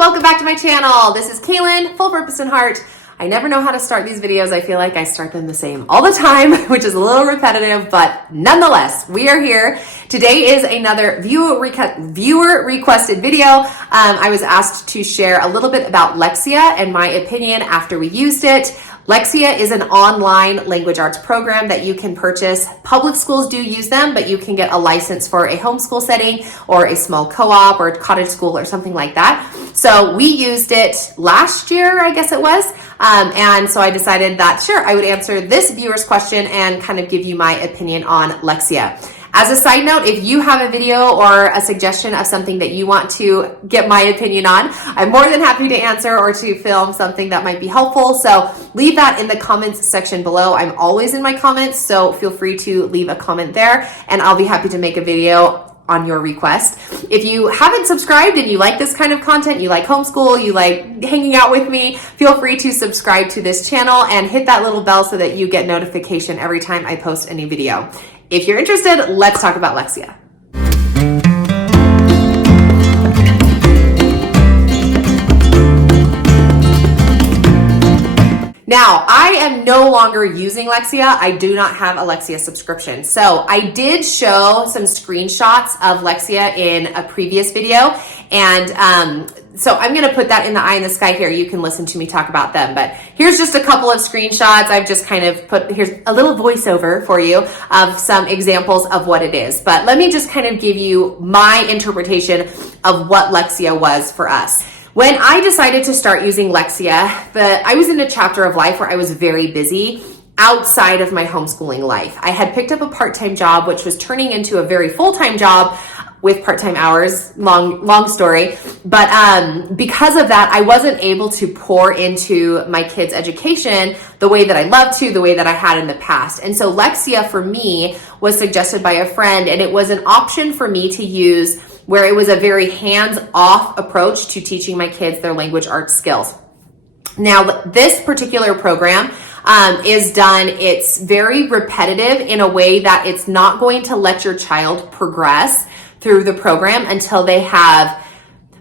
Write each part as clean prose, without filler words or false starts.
welcome back to my channel. This is Kaylin, Full Purpose and Heart. I never know how to start these videos. I feel like I start them the same all the time, which is a little repetitive, but nonetheless, we are here. Today is another viewer requested video. I was asked to share a little bit about Lexia and my opinion after we used it. Lexia is an online language arts program that you can purchase. Public schools do use them, but you can get a license for a homeschool setting or a small co-op or cottage school or something like that. So we used it last year, I guess it was. And so I decided that, sure, I would answer this viewer's question and kind of give you my opinion on Lexia. As a side note, if you have a video or a suggestion of something that you want to get my opinion on, I'm more than happy to answer or to film something that might be helpful. So leave that in the comments section below. I'm always in my comments, so feel free to leave a comment there and I'll be happy to make a video on your request. If you haven't subscribed and you like this kind of content, you like homeschool, you like hanging out with me, feel free to subscribe to this channel and hit that little bell so that you get notification every time I post a new video. If you're interested, let's talk about Lexia. Now, I am no longer using Lexia. I do not have a Lexia subscription. So I did show some screenshots of Lexia in a previous video. And so I'm going to put that in the eye in the sky here. You can listen to me talk about them. But here's just a couple of screenshots. I've just kind of here's a little voiceover for you of some examples of what it is. But let me just kind of give you my interpretation of what Lexia was for us. When I decided to start using Lexia, I was in a chapter of life where I was very busy outside of my homeschooling life. I had picked up a part-time job, which was turning into a very full-time job with part-time hours, long story. But because of that, I wasn't able to pour into my kids' education the way that I loved to, the way that I had in the past. And so Lexia for me was suggested by a friend, and it was an option for me to use where it was a very hands-off approach to teaching my kids their language arts skills. Now, this particular program it's very repetitive in a way that it's not going to let your child progress through the program until they have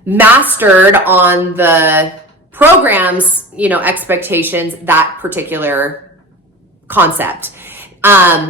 mastered on the program's, expectations, that particular concept.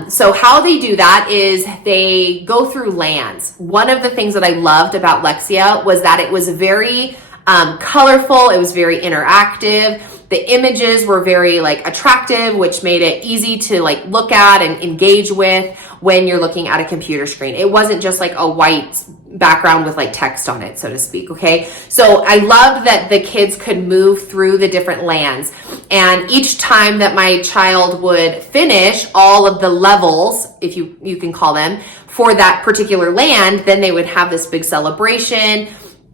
So how they do that is they go through lands. One of the things that I loved about Lexia was that it was very colorful. It was very interactive. The images were very attractive, which made it easy to look at and engage with when you're looking at a computer screen. It wasn't just a white background with text on it, so to speak. Okay. So I loved that the kids could move through the different lands. And each time that my child would finish all of the levels, if you can call them, for that particular land, then they would have this big celebration.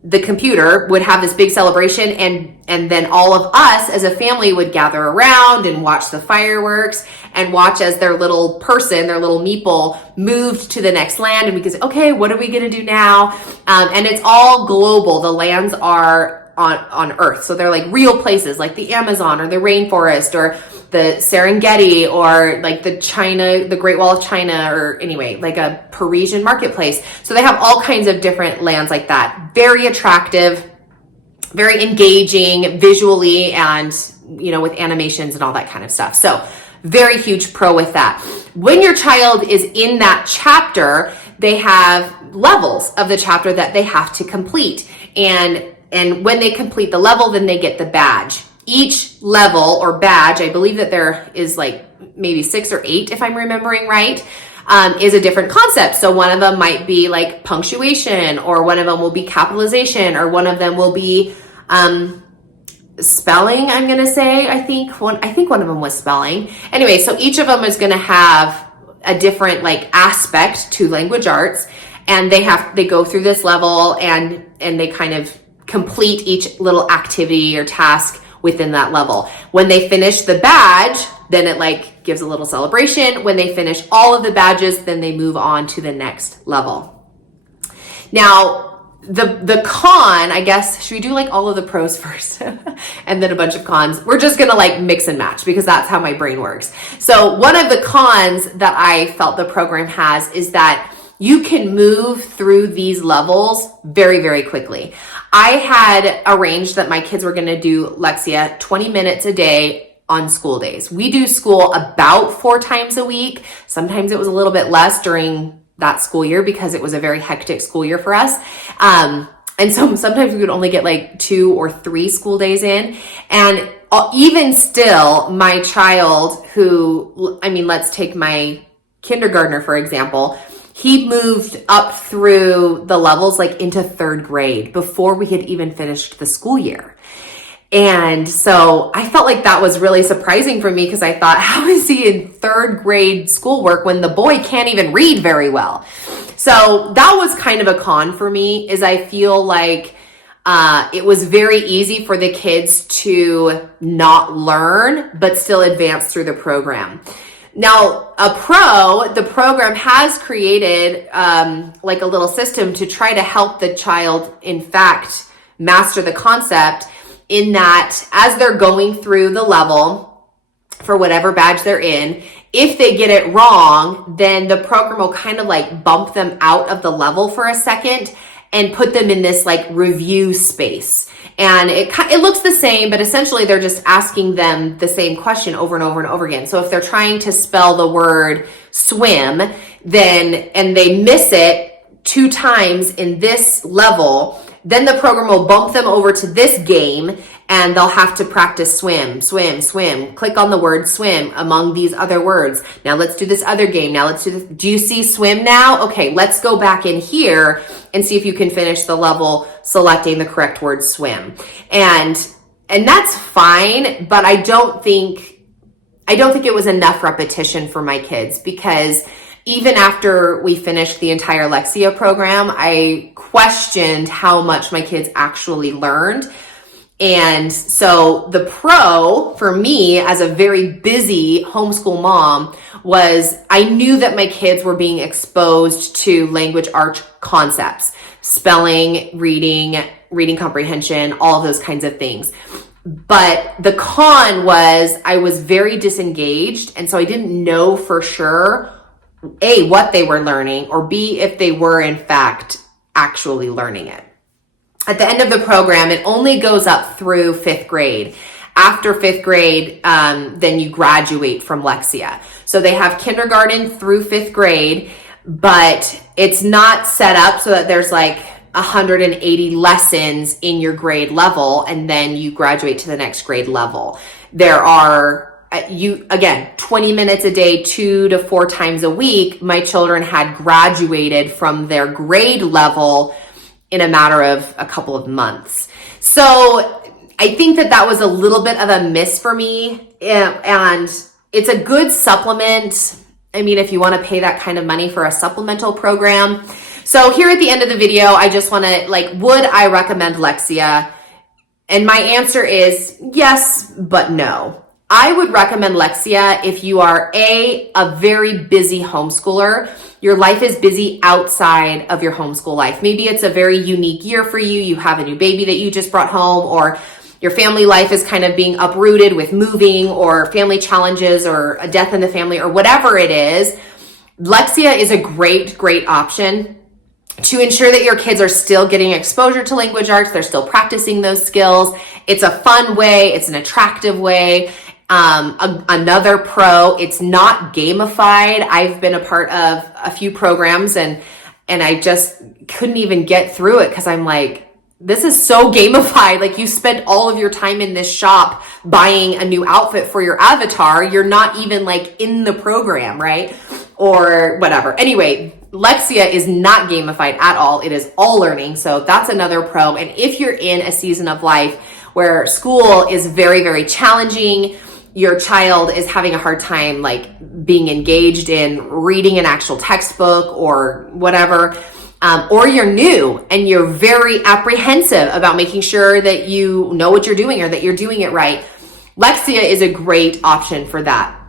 The computer would have this big celebration, and then all of us as a family would gather around and watch the fireworks and watch as their little person, their little meeple, moved to the next land. And we could say, okay, what are we going to do now? And it's all global. The lands are on Earth. So they're real places like the Amazon or the rainforest or the Serengeti or the Great Wall of China, or anyway, a Parisian marketplace. So they have all kinds of different lands like that. Very attractive, very engaging visually, and with animations and all that kind of stuff. So very huge pro with that. When your child is in that chapter, they have levels of the chapter that they have to complete. And when they complete the level, then they get the badge. Each level or badge, I believe that there is maybe 6 or 8, if I'm remembering right, is a different concept. So one of them might be punctuation, or one of them will be capitalization, or one of them will be spelling, I'm going to say. I think one of them was spelling. Anyway, so each of them is going to have a different aspect to language arts, and they go through this level and they kind of complete each little activity or task within that level. When they finish the badge, then it gives a little celebration. When they finish all of the badges, then they move on to the next level. Now, the con, I guess, should we do all of the pros first and then a bunch of cons? We're just gonna mix and match because that's how my brain works. So one of the cons that I felt the program has is that you can move through these levels very, very quickly. I had arranged that my kids were going to do Lexia 20 minutes a day on school days. We do school about 4 times a week. Sometimes it was a little bit less during that school year because it was a very hectic school year for us. And so sometimes we would only get like 2 or 3 school days in. And even still, my child who, I mean, let's take my kindergartner, for example, he moved up through the levels like into 3rd grade before we had even finished the school year. And so I felt like that was really surprising for me because I thought, how is he in 3rd grade schoolwork when the boy can't even read very well? So that was kind of a con for me, is I feel like it was very easy for the kids to not learn, but still advance through the program. Now, the program has created like a little system to try to help the child, in fact, master the concept, in that as they're going through the level for whatever badge they're in, if they get it wrong, then the program will kind of like bump them out of the level for a second and put them in this like review space. And it looks the same, but essentially they're just asking them the same question over and over and over again. So if they're trying to spell the word swim, and they miss it 2 times in this level, then the program will bump them over to this game and they'll have to practice swim, swim, swim. Click on the word swim among these other words. Now let's do this other game. Now let's do this. Do you see swim now? Okay, let's go back in here and see if you can finish the level selecting the correct word swim. And that's fine, but I don't think it was enough repetition for my kids, because even after we finished the entire Lexia program, I questioned how much my kids actually learned. And so the pro for me as a very busy homeschool mom was I knew that my kids were being exposed to language arts concepts, spelling, reading comprehension, all of those kinds of things. But the con was I was very disengaged. And so I didn't know for sure, A, what they were learning, or B, if they were in fact actually learning it. At the end of the program, it only goes up through 5th grade. After 5th grade, then you graduate from Lexia. So they have kindergarten through 5th grade, but it's not set up so that there's like 180 lessons in your grade level, and then you graduate to the next grade level. There are, 20 minutes a day, 2 to 4 times a week, my children had graduated from their grade level in a matter of a couple of months. So I think that was a little bit of a miss for me, and it's a good supplement. I mean, if you want to pay that kind of money for a supplemental program. So here at the end of the video, I just want to would I recommend Lexia? And my answer is yes, but no. I would recommend Lexia if you are a very busy homeschooler. Your life is busy outside of your homeschool life. Maybe it's a very unique year for you. You have a new baby that you just brought home, or your family life is kind of being uprooted with moving or family challenges or a death in the family or whatever it is. Lexia is a great, great option to ensure that your kids are still getting exposure to language arts. They're still practicing those skills. It's a fun way. It's an attractive way. Another pro, it's not gamified. I've been a part of a few programs and I just couldn't even get through it because I'm like, this is so gamified. You spend all of your time in this shop buying a new outfit for your avatar. You're not even in the program, right? Or whatever. Anyway, Lexia is not gamified at all. It is all learning. So that's another pro. And if you're in a season of life where school is very, very challenging, your child is having a hard time being engaged in reading an actual textbook or whatever, or you're new and you're very apprehensive about making sure that you know what you're doing or that you're doing it right, Lexia is a great option for that.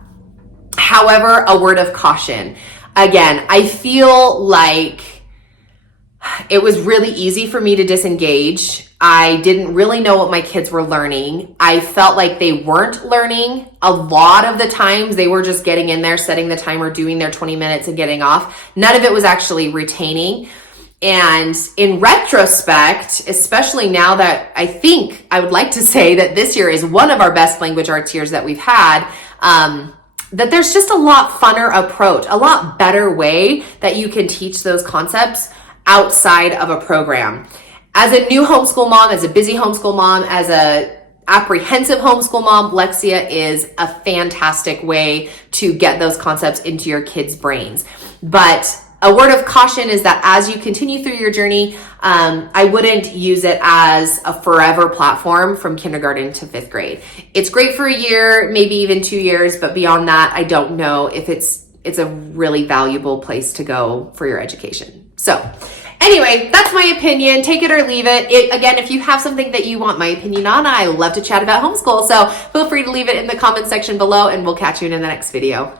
However, a word of caution. Again, I feel like It was really easy for me to disengage. I didn't really know what my kids were learning. I felt like they weren't learning. A lot of the times they were just getting in there, setting the timer, doing their 20 minutes and getting off. None of it was actually retaining. And in retrospect, especially now that I think I would like to say that this year is one of our best language arts years that we've had, that there's just a lot funner approach, a lot better way that you can teach those concepts outside of a program. As a new homeschool mom, as a busy homeschool mom, as a apprehensive homeschool mom, Lexia is a fantastic way to get those concepts into your kids' brains. But a word of caution is that as you continue through your journey, I wouldn't use it as a forever platform from kindergarten to 5th grade. It's great for a year, maybe even 2 years, but beyond that, I don't know if it's a really valuable place to go for your education. So anyway, that's my opinion. Take it or leave it. Again, if you have something that you want my opinion on, I love to chat about homeschool. So feel free to leave it in the comment section below, and we'll catch you in the next video.